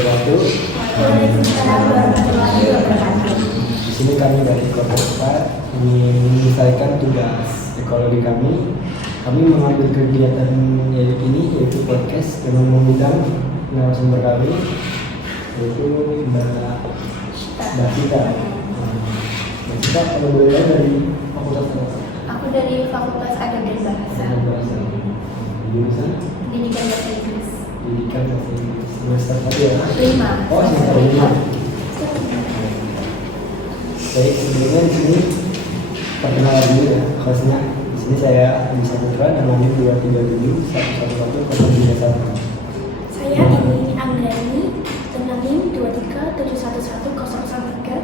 wabarakatuh. Waalaikumsalam warahmatullahi wabarakatuh. Di sini kami dari Korporat ingin menyelesaikan tugas ekologi kami. Kami mengambil kegiatan yaitu podcast dengan mengundang narasumber kami yaitu Mbak Sita. Mbak Sita, kalau boleh tahu dari fakultas apa? Aku dari Fakultas Adab dan Bahasa. Jurusan Pendidikan Bahasa Inggris. Pendidikan Bahasa Inggris. Semester tadi ya? 5. Oh, semester 5. Baik, sebelumnya di sini perkenalan dulu ya, hostnya. Di sini saya Bisa Putra dan NIM 237 111 Saya ini Anggrani dengan NIM 237111013.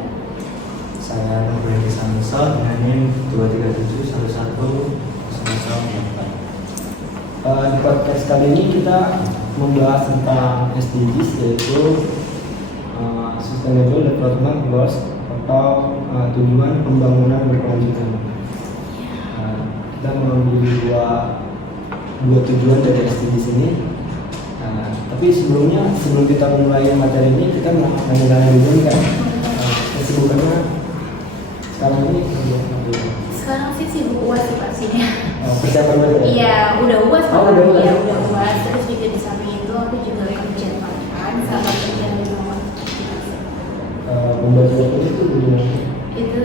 Saya Nurul Samusa dengan NIM 237111004. Di podcast kali ini kita membahas tentang SDGs, yaitu Sustainable Development Goals atau tujuan pembangunan berkelanjutan. Kita mengambil dua tujuan dari SDGs ini. Tapi sebelum kita mulai materi ini, kita nanya dulu kan kesibukannya sekarang ini Sekarang sih sibuk UAS sih pastinya. persiapan materi. Iya, udah UAS. Oh, udah UAS. Iya, udah UAS. Terus juga di samping itu aku juga kerja part-time sama kerja di rumah. Pembagian itu gimana? Itu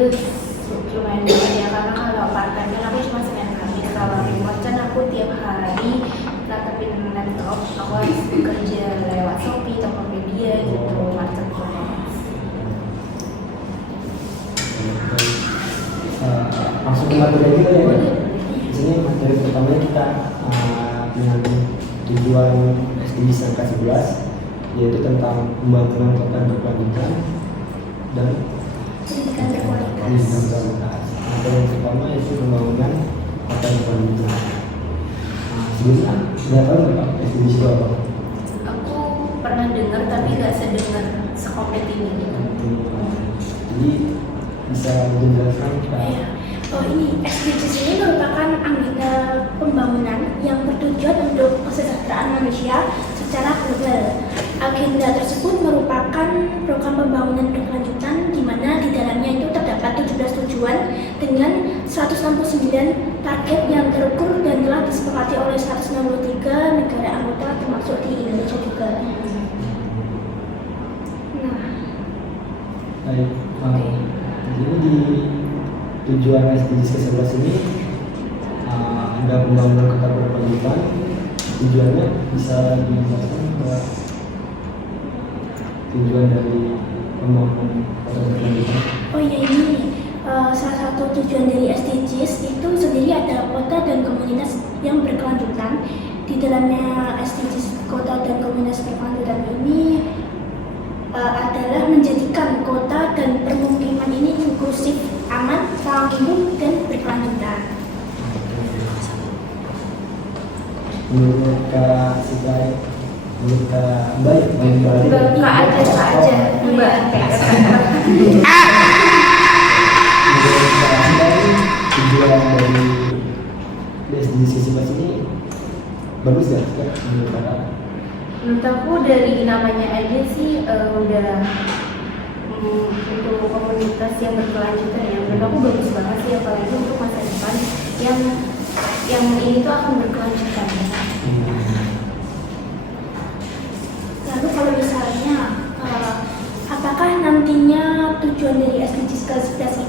lumayan banyak ya, karena kalau part-time kan aku cuma Senin Kamis. Kalau remote kan aku tiap hari natapin laptop, aku harus bekerja lewat Shopee, Tokopedia gitu, marketplace. Langsung ke materi kita ya. Di sini materi pertamanya kita dengan tujuan SDGs yang ke-11, yaitu tentang pembangunan kota berkelanjutan dan Pendidikan berkualitas. pendidikan berkualitas. Materi yang pertama yaitu pembangunan kota berkelanjutan. Sebelumnya sudah tahu nggak Pak SDGs itu apa? Aku pernah dengar tapi nggak sedengar sekomplit ini gitu. Jadi bisa menjelaskan Iya. Oh ini SDGs ini merupakan agenda pembangunan yang bertujuan untuk kesejahteraan manusia secara global. Agenda tersebut merupakan program pembangunan berkelanjutan di mana di dalamnya itu terdapat 17 tujuan dengan 169 target yang terukur dan telah disepakati oleh 163 negara anggota termasuk di Indonesia juga. Nah, baik. Jadi di tujuan SDGs ke-11 ini ada pembangunan kota berkelanjutan. Tujuannya bisa dijelaskan bahwa tujuan dari pembangunan kota berkelanjutan. oh iya ini salah satu tujuan dari SDGs itu sendiri ada kota dan komunitas yang berkelanjutan. Di dalamnya SDGs kota dan komunitas berkelanjutan ini adalah menjadikan kota dan permukiman ini inklusif, aman, ramah lingkungan dan berkelanjutan. Menurut Kak Sita, menurut Kak Baik. Kak aja, Mbak. Menurut Kak Sita ini tujuan dari SDGs ke-11 ini bagus nggak Kak menurut Kakak? Menurut aku dari namanya aja sih udah untuk komunitas yang berkelanjutan ya. Menurut aku bagus banget sih, apalagi untuk masa depan yang ini tuh akan berkelanjutan. Lalu kalau misalnya apakah nantinya tujuan dari SDGs ke-11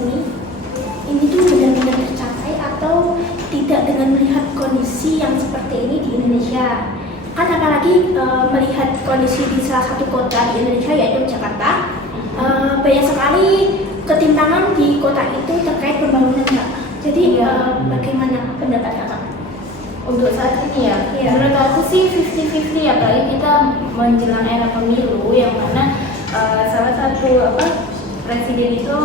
ini tuh benar-benar tercapai atau tidak dengan melihat kondisi yang seperti ini di Indonesia? Kan apalagi melihat kondisi di salah satu kota di Indonesia yaitu Jakarta, banyak sekali ketimpangan di kota itu terkait pembangunan Kak. Jadi bagaimana pendapat Kakak? Untuk saat ini ya, menurut aku sih 50-50 ya, apalagi kita menjelang era pemilu yang mana salah satu presiden itu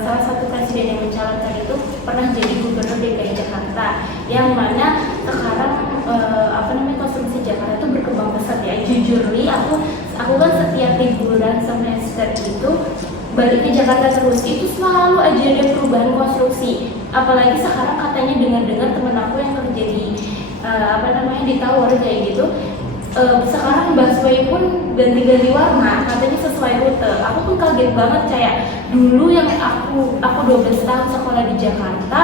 salah satu presiden yang mencalonkan itu pernah jadi gubernur DKI Jakarta, yang mana sekarang konstruksi Jakarta itu berkembang pesat ya. Jujur nih, aku kan setiap liburan semester itu balik ke Jakarta terus, itu selalu aja ada perubahan konstruksi. Apalagi sekarang katanya dengar-dengar temen aku yang kerja di di tower kayak gitu, sekarang busway pun ganti-ganti warna, katanya sesuai rute. Aku pun kaget banget, kayak dulu yang aku 12 tahun sekolah di Jakarta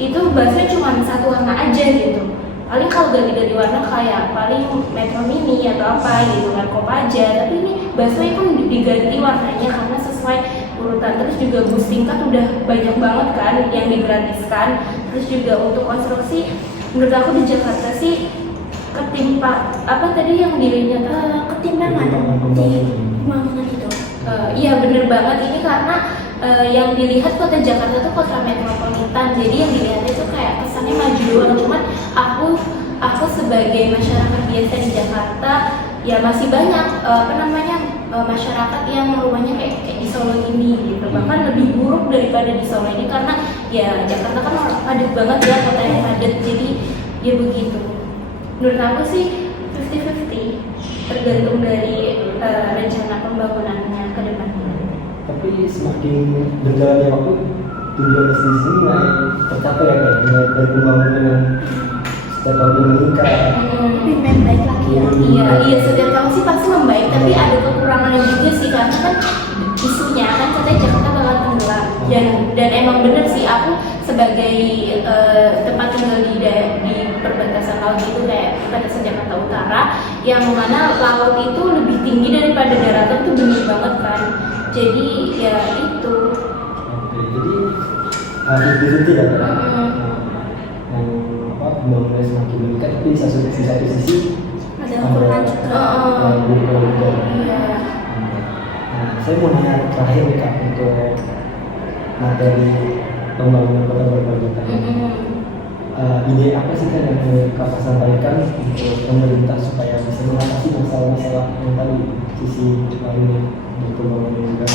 itu busway cuma satu warna aja gitu. Paling kalau ganti-ganti warna kayak paling Metro Mini atau apa gitu kan, Kopaja. Tapi ini busway pun diganti warnanya karena sesuai urutan. Terus juga bus tingkat udah banyak banget kan yang digratiskan. Terus juga untuk konstruksi, menurut aku di Jakarta sih ketimpa apa tadi yang dilihatnya Ketimpangan di pembangunan itu. Iya bener banget, ini karena yang dilihat kota Jakarta itu kota metropolitan, jadi yang dilihat itu kayak kesannya maju doang. Cuman aku sebagai masyarakat biasa di Jakarta ya masih banyak masyarakat yang rumahnya kayak di Solo ini gitu, bahkan lebih buruk daripada di Solo ini karena ya Jakarta kan padat banget ya, kota yang padat, jadi ya begitu. Menurut aku sih 50-50, tergantung dari rencana pembangunannya ke depannya. Tapi semakin berjalannya waktu, tujuan SDGs ini mulai tercapai ya kayak dari pembangunan yang setiap tahun meningkat. Lebih membaik lagi ya. Iya setiap tahun sih pasti membaik, tapi ada kekurangannya juga sih karena kan isunya kan katanya Jakarta bakal tenggelam, dan emang bener sih, aku sebagai tempat tinggal di perbatasan laut itu kayak perbatasan Jakarta Utara yang mana laut itu lebih tinggi daripada daratan, tuh bener banget kan. Jadi ya itu. Oke, jadi itu ya kan? Yang pembangunan semakin meningkat, tapi di satu sisi Ada kekurangan juga. Iya. Nah, saya mau nanya terakhir nih Kak untuk materi pembangunan kota berkelanjutan. Ide apa sih Kak yang Kakak sampaikan untuk pemerintah supaya bisa mengatasi masalah-masalah yang tadi sisi lainnya di pembangunan juga?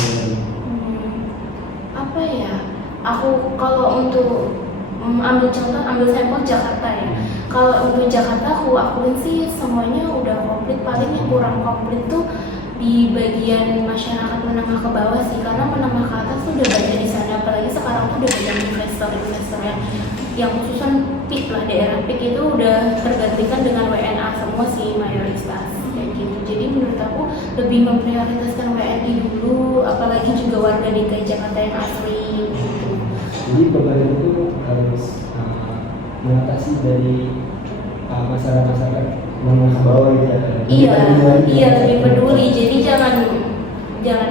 Apa ya? Aku kalau untuk ambil sampel Jakarta ya. Kalau untuk Jakarta aku akuin sih semuanya udah komplit, paling yang kurang komplit tuh di bagian masyarakat menengah ke bawah sih, karena menengah ke atas tuh udah banyak di sana, apalagi sekarang tuh udah banyak investor yang khususan PIK lah, daerah PIK itu udah tergantikan dengan WNA semua sih mayoritas kayak gitu. Jadi menurut aku lebih memprioritaskan WNI dulu, apalagi juga warga DKI Jakarta yang asli gitu. Jadi pemerintah itu harus mengatasi dari masyarakat menengah ke bawah gitu ya. Iya lebih peduli. Jadi jangan jangan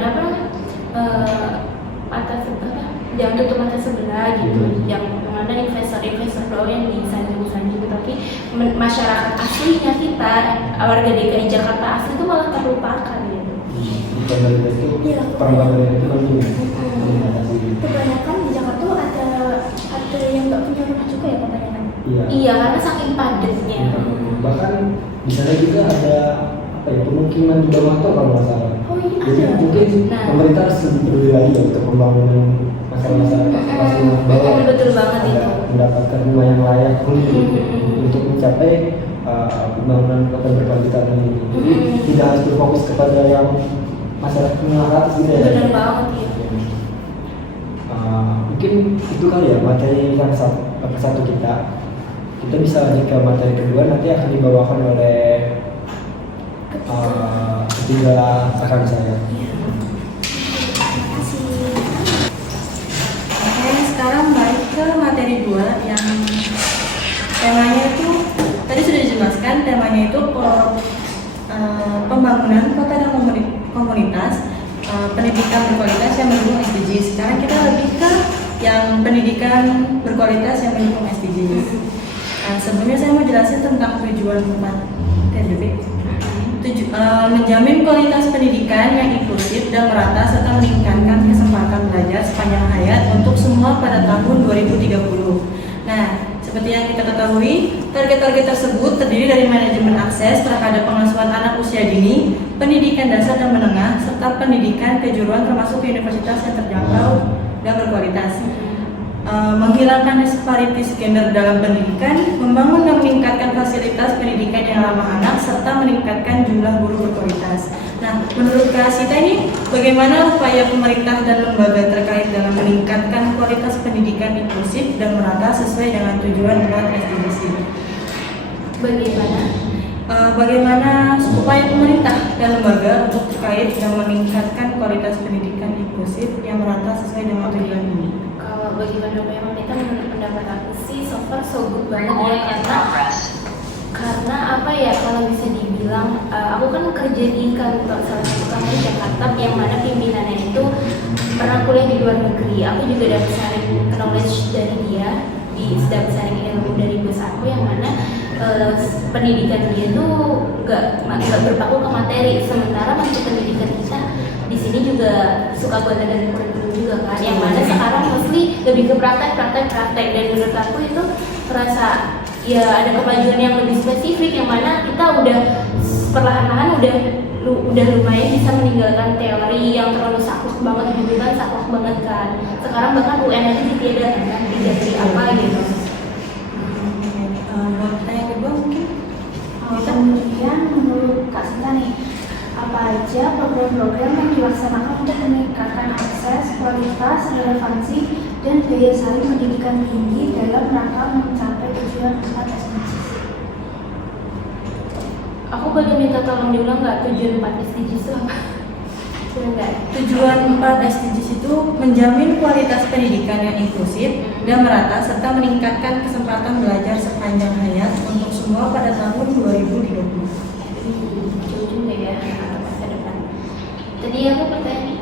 tutup mata sebelah gitu. Yang mana investor doang yang disanjung-sanjung, tapi masyarakat aslinya kita, warga DKI Jakarta asli itu malah terlupakan gitu. Di pemerintah itu pemerintah itu mengatasi. Kebanyakan di Jakarta ada yang nggak punya rumah juga ya kebanyakan. Iya, karena saking padatnya. Bahkan di sana juga ada pemukiman di bawah tol kalau nggak salah. Oh iya. Jadi mungkin pemerintah harus lebih peduli lagi ya untuk pembangunan masyarakat kelas menengah bawah. Betul banget itu. Mendapatkan rumah yang layak untuk mencapai pembangunan kota berkelanjutan ini. Jadi tidak harus berfokus kepada yang masyarakat menengah atas gitu ya. Benar banget ya. Mungkin itu kali ya materi yang satu kita bisa lanjut ke materi kedua, nanti akan dibawakan oleh ketiga rekan saya. Oke, sekarang balik ke materi 2 yang temanya itu tadi sudah dijelaskan, temanya itu pembangunan kota dan komunitas, pendidikan berkualitas yang mendukung SDGs. Sekarang kita lebih ke yang pendidikan berkualitas yang mendukung SDGs. Nah, sebelumnya saya mau jelasin tentang tujuan TDB. Menjamin kualitas pendidikan yang inklusif dan merata serta meningkatkan kesempatan belajar sepanjang hayat untuk semua pada tahun 2030. Nah, seperti yang kita ketahui, target-target tersebut terdiri dari manajemen akses terhadap pengasuhan anak usia dini, pendidikan dasar dan menengah, serta pendidikan kejuruan termasuk universitas yang terjangkau dan berkualitas. Menghilangkan disparitas gender dalam pendidikan, membangun dan meningkatkan fasilitas pendidikan yang ramah anak, serta meningkatkan jumlah guru berkualitas. Nah, menurut Kak Sita ini, bagaimana upaya pemerintah dan lembaga terkait dalam meningkatkan kualitas pendidikan inklusif dan merata sesuai dengan tujuan SDGs ini? Bagaimana? bagaimana upaya pemerintah dan lembaga untuk terkait dan meningkatkan kualitas pendidikan inklusif yang merata sesuai dengan tujuan ini. Kalau bagaimana upaya pemerintah, menurut pendapat aku sih so far so good banget ya, karena apa ya, kalau bisa dibilang aku kan kerja di kantor salah satu kantor di Jakarta yang mana pimpinannya itu pernah kuliah di luar negeri. Aku juga dapat sharing knowledge dari dia, dapat sharing ilmu dari bos aku yang mana pendidikan dia tuh nggak berpaku ke materi, sementara masuk pendidikan kita di sini juga suka buatan dari kurikulum juga kan, yang mana sekarang mostly lebih ke praktek dan menurut aku itu merasa ya ada kemajuan yang lebih spesifik, yang mana kita udah perlahan-lahan udah lumayan bisa meninggalkan teori yang terlalu saklek banget, dulu kan saklek banget kan, sekarang bahkan UN aja ditiadakan kan, diganti apa gitu. Buat pertanyaan kedua mungkin Kemudian menurut Kak Sinta nih, apa aja program-program yang dilaksanakan untuk meningkatkan akses, kualitas, relevansi, dan daya saing pendidikan tinggi dalam rangka mencapai tujuan 4 SDGs? Aku boleh minta tolong diulang nggak, tujuan 4 SDGs itu apa? Enggak. tujuan 4 SDGs itu menjamin kualitas pendidikan yang inklusif dan merata serta meningkatkan kesempatan belajar sepanjang hayat untuk semua pada tahun 2030. Jauh juga ya atau masa depan. Tadi aku bertanya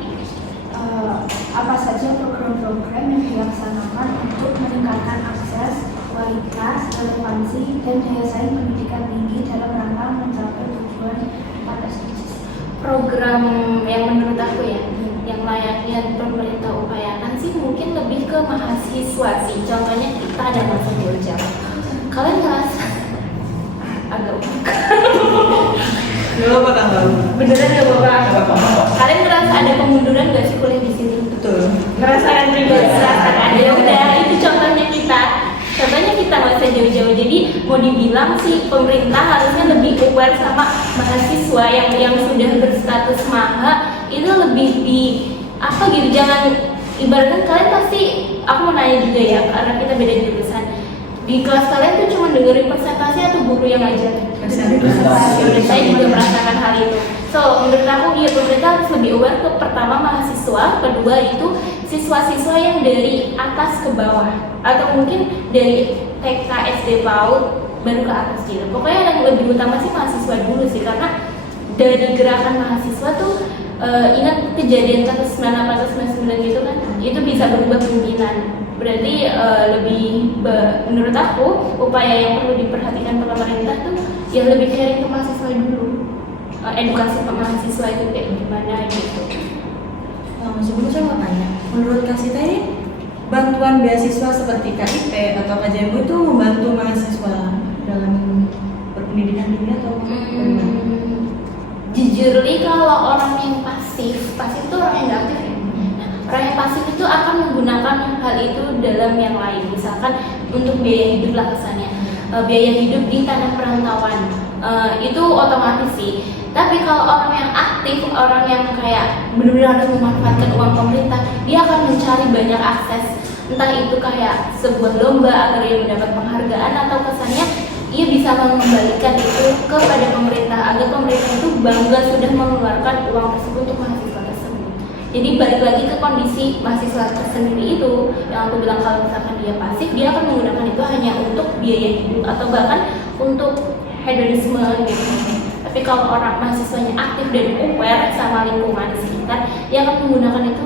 Apa saja program-program yang dilaksanakan untuk meningkatkan akses, kualitas, relevansi, dan daya saing pendidikan tinggi dalam rangka mencapai tujuan 4 SDGs? program yang menurut aku ya, yang layaknya pemerintah upayakan sih mungkin lebih ke mahasiswa sih. Contohnya kita ada masa belajar. Kalian ngerasa agak Gak apa-apa kan Mbak? beneran gak apa-apa? Kalian ngerasa ada kemunduran gak sih kuliah di sini? Betul. Ngerasakan pribadi, ngerasakan ada, ya udah itu contohnya kita nggak usah jauh-jauh. Jadi mau dibilang sih pemerintah harusnya lebih aware sama mahasiswa yang sudah berstatus maha, itu lebih di apa gitu, jangan ibaratnya kalian pasti, aku mau nanya juga ya karena kita beda jurusan, di kelas kalian tuh cuma dengerin presentasi atau guru yang ngajar? Presentasi. Saya juga merasakan hal itu. So menurut aku ya pemerintah harus lebih aware ke pertama mahasiswa, kedua itu siswa-siswa yang dari atas ke bawah atau mungkin dari TK, SD, PAUD baru ke atas gitu. Pokoknya yang lebih utama sih mahasiswa dulu sih, karena dari gerakan mahasiswa tuh ingat kejadian kasus 9899 gitu kan, itu bisa berubah pimpinan. Berarti menurut aku upaya yang perlu diperhatikan pemerintah tuh yang lebih caring ke mahasiswa dulu, edukasi ke mahasiswa itu kayak gimana gitu. Sebelum saya mau tanya, menurut Kak Sita ini bantuan beasiswa seperti KIP atau KJMU itu membantu mahasiswa dalam berpendidikan tinggi atau bagaimana? Jujur nih, kalau orang yang pasif itu orang yang nggak aktif ya. Nah, orang yang pasif itu akan menggunakan hal itu dalam yang lain, misalkan untuk biaya hidup lah kesannya, biaya hidup di tanah perantauan, itu otomatis sih. Tapi kalau orang yang aktif, orang yang kayak benar-benar harus memanfaatkan uang pemerintah, dia akan mencari banyak akses, entah itu kayak sebuah lomba agar dia mendapat penghargaan, atau kesannya ia bisa mengembalikan itu kepada pemerintah agar pemerintah itu bangga sudah mengeluarkan uang tersebut untuk mahasiswa tersebut. Jadi balik lagi ke kondisi mahasiswa tersendiri itu, yang aku bilang kalau misalkan dia pasif, dia akan menggunakan itu hanya untuk biaya hidup atau bahkan untuk hedonisme gitu. Tapi kalau orang mahasiswanya aktif dan aware sama lingkungan di sekitar, dia akan menggunakan itu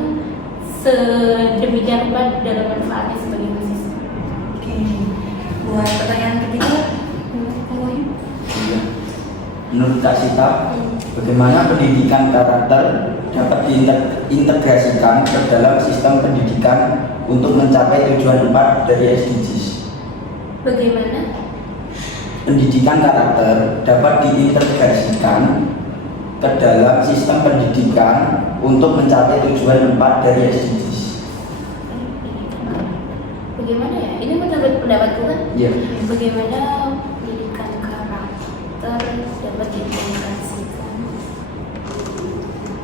sedemikian rupa dalam manfaatnya sebagai mahasiswa. Oke, buat pertanyaan ketiga, menurut Kak Sita, bagaimana pendidikan karakter dapat diintegrasikan ke dalam sistem pendidikan untuk mencapai tujuan 4 dari SDGs? Bagaimana? Pendidikan karakter dapat diintegrasikan ke dalam sistem pendidikan untuk mencapai tujuan 4 dari SDGs. Bagaimana ya? Ini menurut pendapatku kan? Iya. Bagaimana pendidikan karakter dapat diintegrasikan?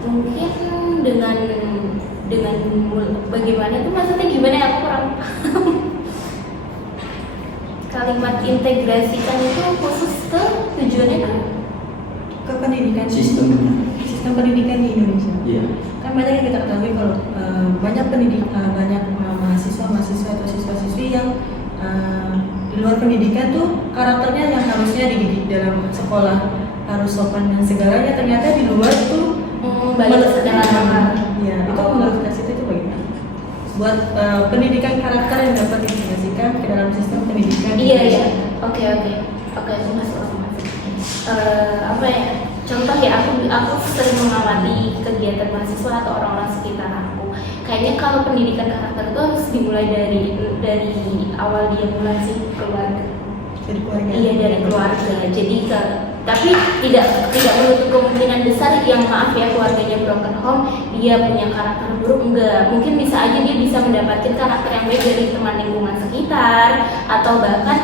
Mungkin dengan bagaimana itu maksudnya gimana ya, aku kurang paham. kalimat integrasikan itu khusus ke tujuannya Ke pendidikan Sistemnya. sistem pendidikan di Indonesia. Iya. Kan banyak yang kita ketahui kalau banyak banyak mahasiswa atau siswa-siswi yang di luar pendidikan tuh karakternya yang harusnya dididik dalam sekolah harus sopan dan segalanya, ternyata di luar tuh balas segala ya, itu menurut Kak Sita itu bagaimana? Buat pendidikan karakter yang dapat diintegrasikan ke dalam sistem pendidikan. Iya. Oke, aku masuk. Apa ya? Contoh ya, aku sering mengamati kegiatan mahasiswa atau orang-orang sekitar aku. Kayaknya kalau pendidikan karakter itu harus dimulai dari awal dia mulai sih keluarga. Dari keluarga. Iya, dari keluarga. Jadi tapi tidak menutup kemungkinan besar yang maaf ya keluarganya broken home dia punya karakter buruk, enggak, mungkin bisa aja dia bisa mendapatkan karakter yang baik dari teman lingkungan sekitar atau bahkan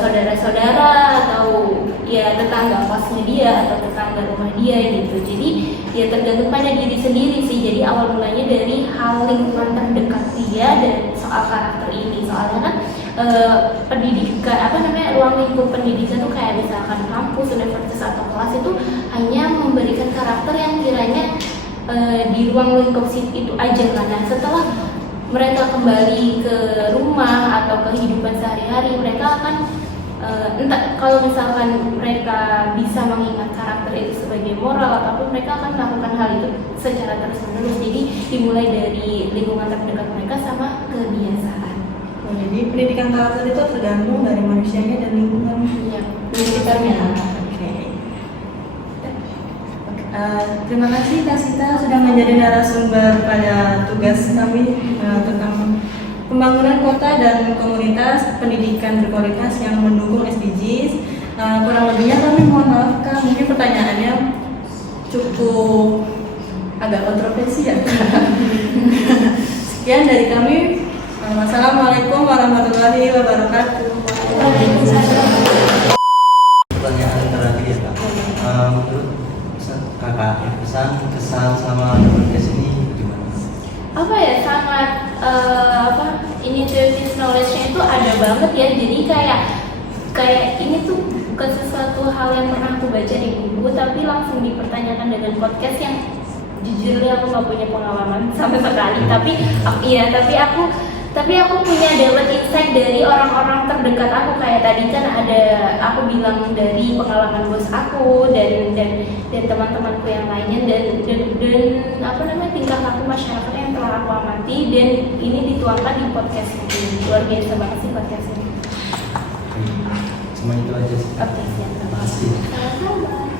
saudara-saudara atau ya tetangga kosnya dia atau tetangga rumah dia gitu. Jadi ya tergantung pada diri sendiri sih. Jadi awal mulanya dari hal lingkungan terdekat dia dan soal karakter ini. Soalnya kan pendidikan ruang lingkup pendidikan tuh kayak misalkan kampus, universitas atau kelas itu hanya memberikan karakter yang kiranya di ruang lingkup itu aja kan. Nah, setelah mereka kembali ke rumah atau kehidupan sehari-hari, mereka akan entah kalau misalkan mereka bisa mengingat karakter itu sebagai moral ataupun mereka akan melakukan hal itu secara terus-menerus. Jadi dimulai dari lingkungan terdekat mereka sama kebiasaan. Jadi pendidikan karakter itu tergantung dari manusianya dan lingkungan Di sekitarnya. Oke. Terima kasih Kak Sita sudah menjadi narasumber pada tugas kami tentang pembangunan kota dan komunitas pendidikan berkualitas yang mendukung SDGs. Kurang lebihnya kami mohon maaf Kak, mungkin pertanyaannya cukup agak kontroversi ya. Sekian dari kami. Wassalamualaikum warahmatullahi wabarakatuh. Pertanyaan terakhir ya Kak. Menurut Kakak pesan kesan sama podcast ini gimana? Apa ya, sangat initiative knowledge-nya itu ada banget ya. Jadi kayak ini tuh bukan sesuatu hal yang pernah aku baca di buku, tapi langsung dipertanyakan dengan podcast yang jujur aku nggak punya pengalaman sama sekali. Tapi aku punya dapat insight dari orang-orang terdekat aku. Kayak tadi kan ada aku bilang dari pengalaman bos aku dan teman-temanku yang lainnya dan tingkah laku masyarakat yang telah aku amati, dan ini dituangkan di podcast ini. Luar biasa banget sih podcast ini. Cuma itu aja sih. Oke, siap. Terima kasih. Sama-sama.